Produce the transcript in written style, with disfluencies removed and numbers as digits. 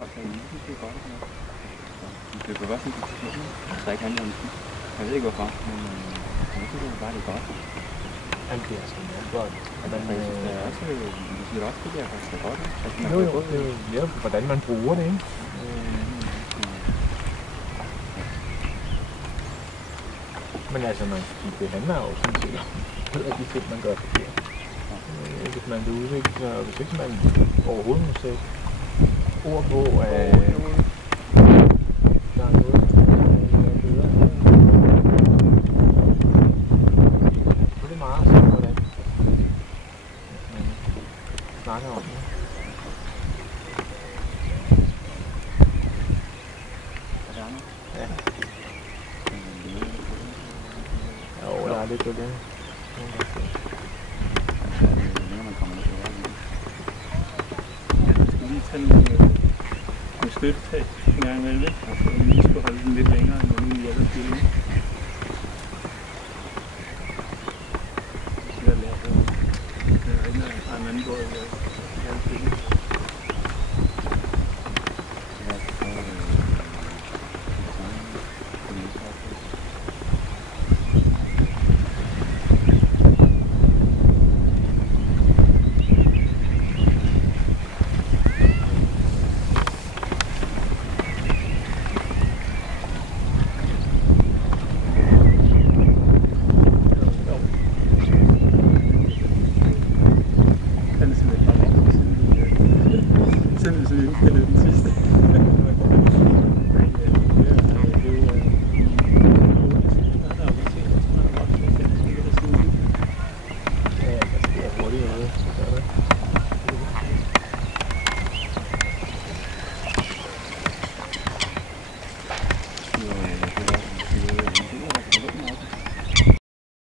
Okay, det er godt. Det kan godt sådan, så ikke handler om det. Jeg ved ikke hvorfor, men jeg synes bare, det er godt. Jamen, det er sådan godt. Men jeg synes, det er også, du siger også, det er faktisk godt. Altså, man jo, det er jo mere, hvordan man bruger det, ikke? Men altså, det handler jo sådan set om de ting, man gør forkert. Hvis man vil udvikle sig, og hvis ikke man overhovedet må sætte ord på, at der er noget, der er bedre. Så er det meget sådan, hvordan man snakker om det. Er der andet? Ja. Jo, der er lidt af det. Man kommer ned over det. Jeg skal lige tage nogle støttetag en gang imellem, og så lige skulle holde den lidt længere end nogle i alle film. Så jeg lærer det. Det er rigtig af en anden båd i alle film.